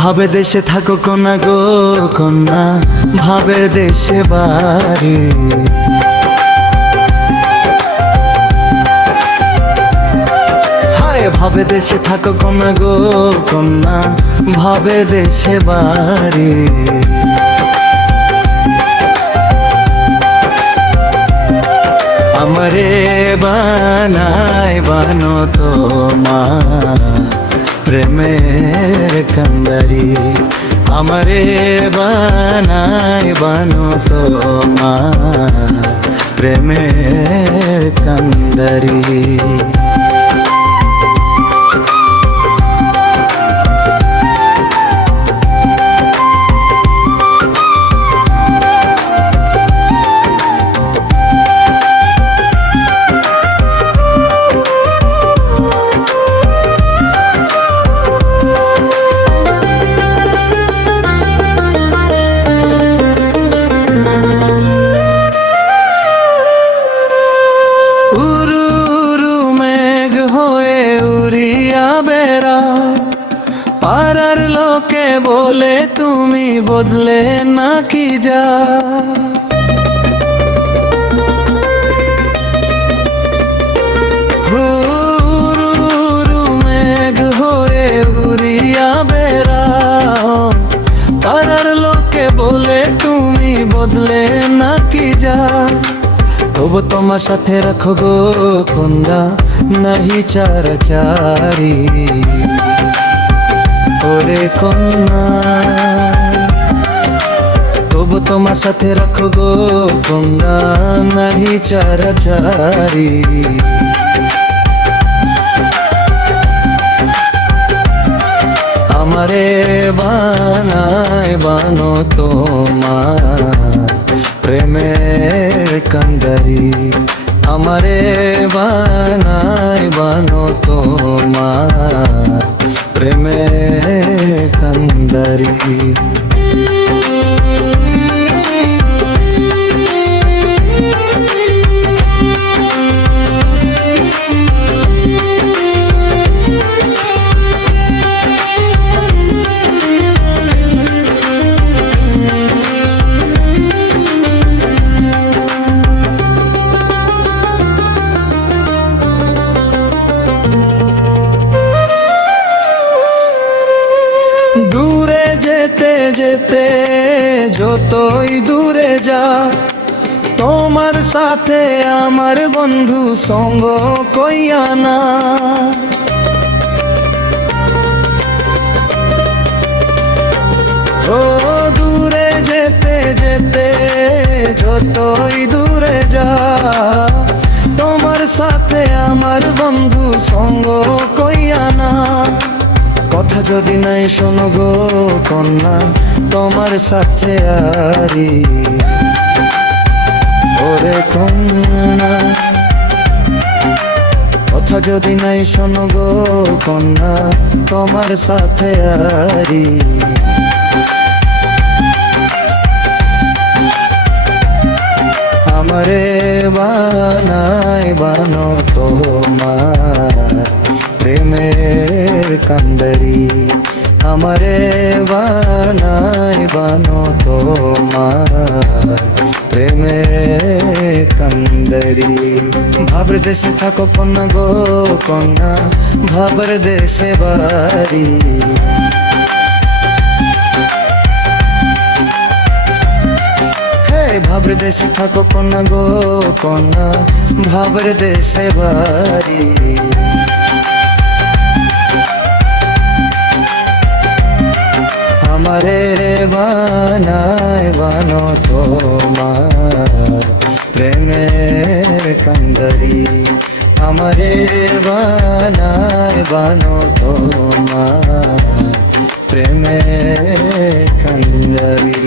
ভাবে দেশে থাকো কন্যা গো কন্যা, ভাবে দেশে বাড়ি। হায় ভাবে দেশে থাকো কন্যা গো কন্যা, ভাবে দেশে বাড়ি। আমারে বানায় বানো তোমার প্রেমের কান্দারি। আমারে বানায় বানো তোমার প্রেমের কান্দারি। পাড়ার লোকে বলে তুমি বদলে নাকি যা। হুরু মেঘ হয়ে উড়িয়া বেড়াও, পাড়ার লোকে বলে তুমি বদলে নাকি যা। তবু তোমার সাথে রাখো গো কন্যা নাহি চারাচারি। ওরে কন্যা তবু তোমার সাথে রাখো গো কন্যা নাহি চারাচারি। আমারে বানায় বানো তোমার প্রেমের কান্দারি। আমারে বানায় বানো তোমার প্রেমের কান্দারি। দূরে যেতে যেতে যতই দূরে যা, তোমার সাথে আমার বন্ধু সঙ্গ কইয়া না। ও দূরে যেতে যেতে যতই দূরে যা, তোমার সাথে আমার বন্ধু সঙ্গ কইয়া না। কথা যদি নাই শোনো গো কন্যা তোমার সাথে আরি। ওরে কন্যা কথা যদি নাই শোনো গো কন্যা তোমার সাথে আরি। আমারে বানায় বানো তোমার প্রেমের কান্দারি। আমারে বানায় বানো তোমার প্রেমের কান্দারি। ভাবর দেশে থাকো কন্যা গো কন্যা, ভাবর দেশে বাড়ি। ভাবর দেশে থাকো কন্যা গো কন্যা, ভাবর দেশে বাড়ি। আমারে বানায় বানো তোমার প্রেমের কান্দারি। আমারে বানায় বানো তোমার প্রেমের কান্দারি।